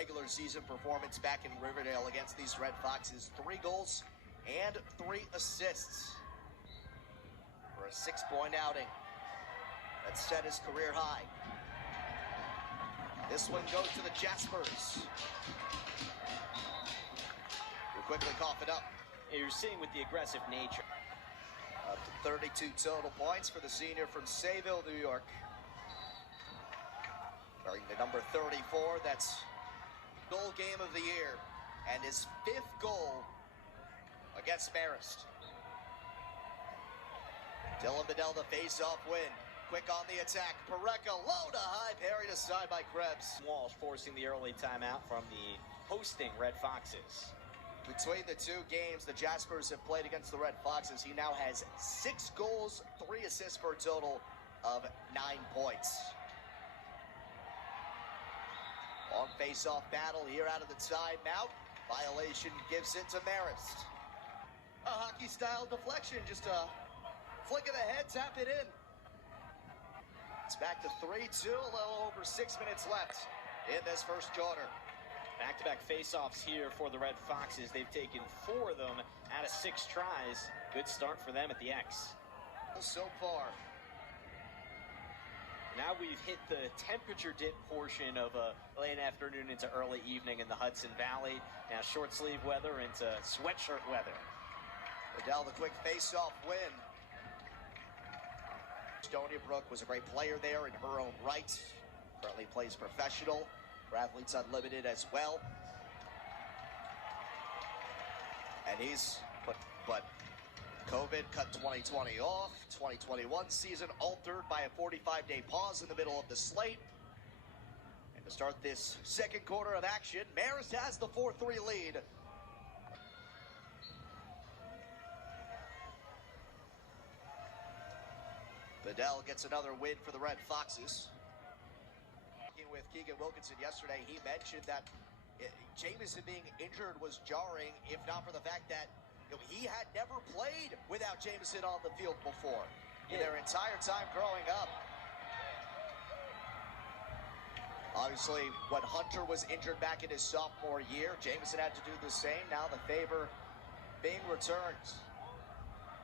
regular season performance back in Riverdale against these Red Foxes. 3 goals and 3 assists for a 6-point outing that set his career high. This one goes to the Jaspers, who quickly cough it up. You're seeing with the aggressive nature. Up to 32 total points for the senior from Sayville, New York. Wearing the number 34, that's goal game of the year, and his 5th goal against Marist. Dylan Bedell, the face-off win. Quick on the attack. Pareca, low to high, parried aside by Krebs. Walsh forcing the early timeout from the hosting Red Foxes. Between the 2 games the Jaspers have played against the Red Foxes, he now has 6 goals, 3 assists for a total of 9 points. On face-off battle here out of the timeout. Violation gives it to Marist. A hockey-style deflection, just a flick of the head, tap it in. It's back to 3-2, a little over 6 minutes left in this first quarter. Back-to-back face-offs here for the Red Foxes. They've taken 4 of them out of 6 tries. Good start for them at the X. So far. Now we've hit the temperature dip portion of a late afternoon into early evening in the Hudson Valley. Now short sleeve weather into sweatshirt weather. Bedell, the quick face-off win. Stony Brook was a great player there in her own right. Currently plays professional for Athletes Unlimited as well. And but COVID cut 2020 off. 2021 season altered by a 45-day pause in the middle of the slate. And to start this second quarter of action, Marist has the 4-3 lead. Bedell gets another win for the Red Foxes. Talking with Keegan Wilkinson yesterday, he mentioned that Jamison being injured was jarring, if not for the fact that he had never played without Jamison on the field before in their entire time growing up. Obviously, when Hunter was injured back in his sophomore year, Jamison had to do the same. Now the favor being returned.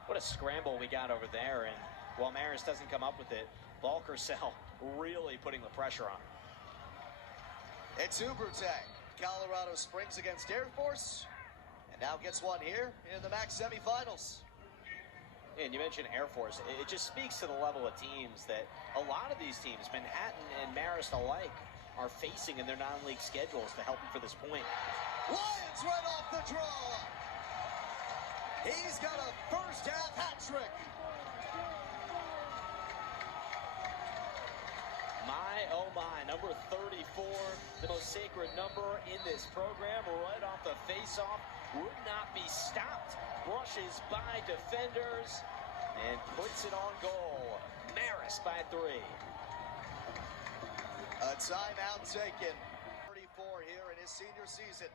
What a scramble we got over there, and while Marist doesn't come up with it, Balkersell really putting the pressure on. It's Ubrute. Colorado Springs against Air Force, and now gets one here in the MAAC semifinals. And you mentioned Air Force. It just speaks to the level of teams that a lot of these teams, Manhattan and Marist alike, are facing in their non-league schedules to help them for this point. Lions right off the draw. He's got a first-half hat trick. My, oh my, number 34, the most sacred number in this program, right off the face-off, would not be stopped, brushes by defenders, and puts it on goal. Marist by 3. A timeout taken. 34 here in his senior season.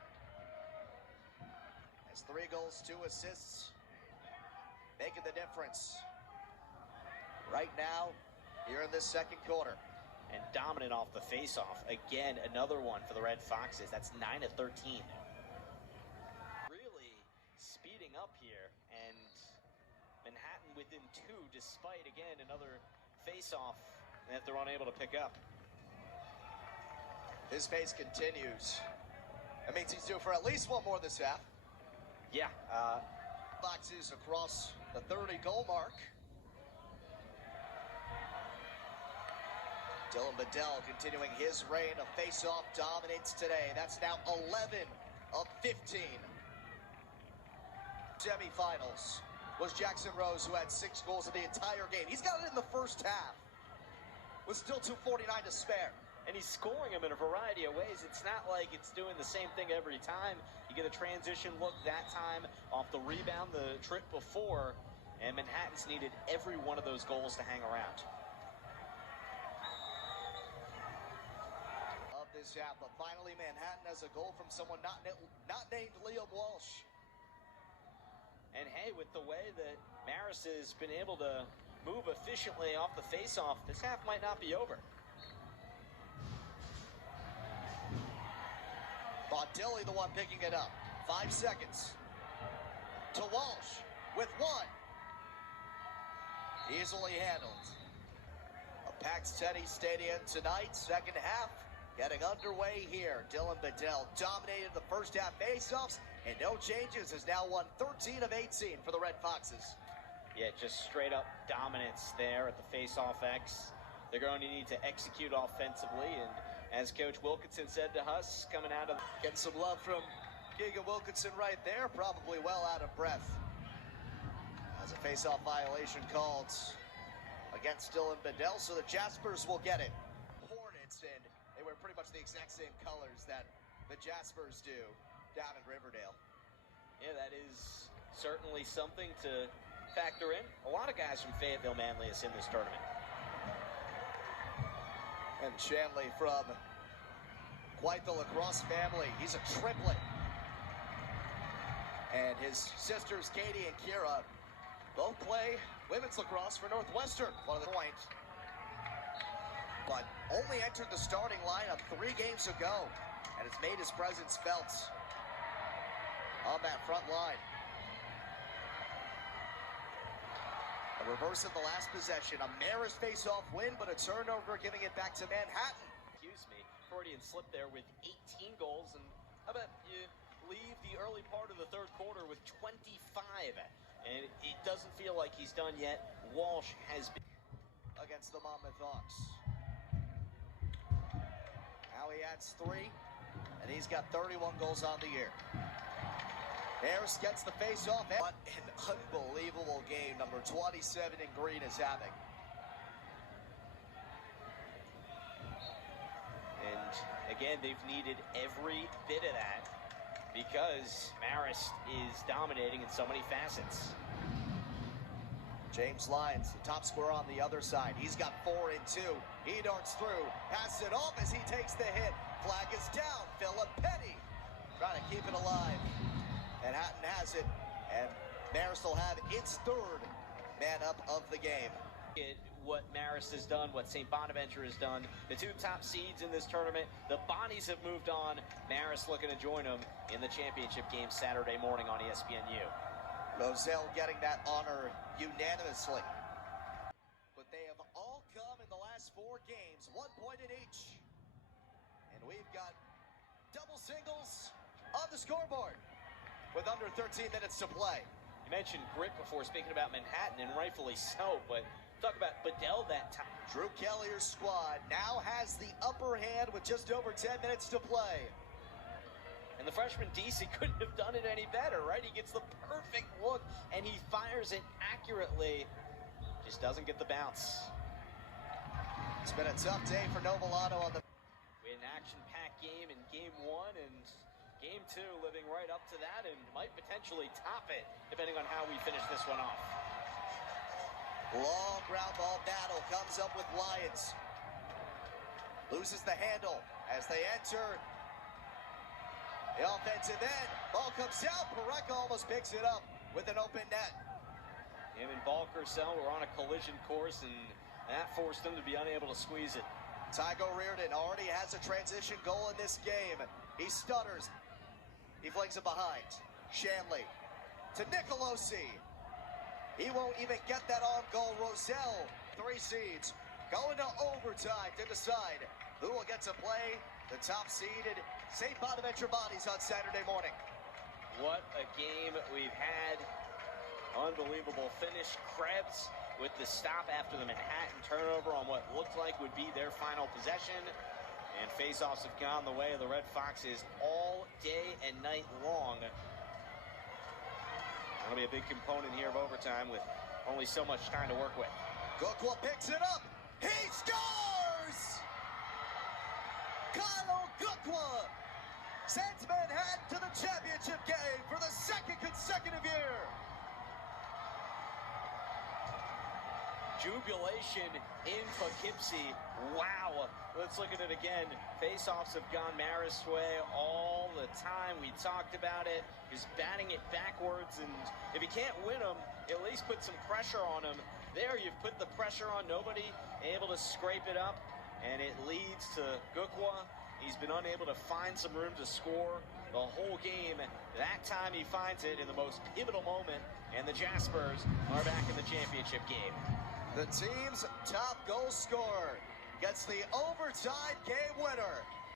Has 3 goals, 2 assists, making the difference. Right now, here in this second quarter. And dominant off the face-off. Again, another one for the Red Foxes. That's 9 of 13. Really speeding up here, and Manhattan within 2, despite, again, another face-off that they're unable to pick up. His pace continues. That means he's due for at least one more this half. Yeah. Foxes across the 30-goal mark. Dylan Bedell continuing his reign of face-off dominance today. That's now 11 of 15. Semifinals was Jackson Rose, who had 6 goals in the entire game. He's got it in the first half with still 2:49 to spare. And he's scoring them in a variety of ways. It's not like it's doing the same thing every time. You get a transition look that time off the rebound the trip before, and Manhattan's needed every one of those goals to hang around. This half, but finally Manhattan has a goal from someone not named Liam Walsh. And hey, with the way that Marist has been able to move efficiently off the face-off, this half might not be over. Dilly the one picking it up. 5 seconds. To Walsh with 1. Easily handled. A packed Teddy Stadium tonight. Second half getting underway here. Dylan Bedell dominated the first half faceoffs, and no changes, has now won 13 of 18 for the Red Foxes. Yeah, just straight up dominance there at the faceoff X. They're going to need to execute offensively, and as Coach Wilkinson said to us, coming out of... Getting some love from Keegan Wilkinson right there, probably well out of breath. As a faceoff violation called against Dylan Bedell, so the Jaspers will get it. Hornets, and they wear pretty much the exact same colors that the Jaspers do down in Riverdale. Yeah, that is certainly something to factor in. A lot of guys from Fayetteville Manlius in this tournament. And Shanley from quite the Lacrosse family. He's a triplet. And his sisters, Katie and Kira, both play women's lacrosse for Northwestern. One of the points. But only entered the starting lineup 3 games ago. And has made his presence felt on that front line. A reverse of the last possession. A Marist face-off win, but a turnover giving it back to Manhattan. Excuse me, Freudian slip there with 18 goals. And how about you leave the early part of the third quarter with 25? And it doesn't feel like he's done yet. Walsh has been against the Monmouth Hawks. Now he adds 3, and he's got 31 goals on the year. Harris gets the face-off. What an unbelievable game number 27 in green is having. And again, they've needed every bit of that because Marist is dominating in so many facets. James Lyons, the top scorer on the other side. He's got 4 and 2. He darts through, passes it off as he takes the hit. Flag is down. Philip Petty trying to keep it alive. Manhattan has it, and Marist will have its 3rd man up of the game. What Marist has done, what St. Bonaventure has done, the 2 top seeds in this tournament, the Bonnies have moved on. Marist looking to join them in the championship game Saturday morning on ESPNU. Roselle getting that honor unanimously. But they have all come in the last 4 games, 1 point in each. And we've got double singles on the scoreboard with under 13 minutes to play. You mentioned grit before speaking about Manhattan, and rightfully so, but talk about Bedell that time. Drew Kellier's squad now has the upper hand with just over 10 minutes to play. And the freshman DC couldn't have done it any better, right? He gets the perfect look, and he fires it accurately. Just doesn't get the bounce. It's been a tough day for Novolato on the... We had an action-packed game in Game 1, and Game 2 living right up to that and might potentially top it, depending on how we finish this one off. Long ground ball battle comes up with Lyons. Loses the handle as they enter the offensive end. Ball comes out. Pareca almost picks it up with an open net. Him and Balkersell were on a collision course, and that forced them to be unable to squeeze it. Tygo Reardon already has a transition goal in this game. He stutters. He flings it behind. Shanley to Nicolosi. He won't even get that on goal. Roselle, 3 seeds, going to overtime to decide who will get to play the top-seeded St. Bonaventure Bonnies on Saturday morning. What a game we've had. Unbelievable finish. Krebs with the stop after the Manhattan turnover on what looked like would be their final possession. And faceoffs have gone the way of the Red Foxes all day and night long. That'll be a big component here of overtime with only so much time to work with. Gukwa picks it up. He scores! Kyle Gukwa sends Manhattan to the championship game for the 2nd consecutive year. Jubilation in Poughkeepsie. Wow. Let's look at it again. Faceoffs have gone Marist's way all the time. We talked about it. He's batting it backwards, and if you can't win them, at least put some pressure on him. There, you've put the pressure on. Nobody able to scrape it up, and it leads to Gukwa He's been unable to find some room to score the whole game. That time he finds it in the most pivotal moment, and the Jaspers are back in the championship game. The team's top goal scorer gets the overtime game winner.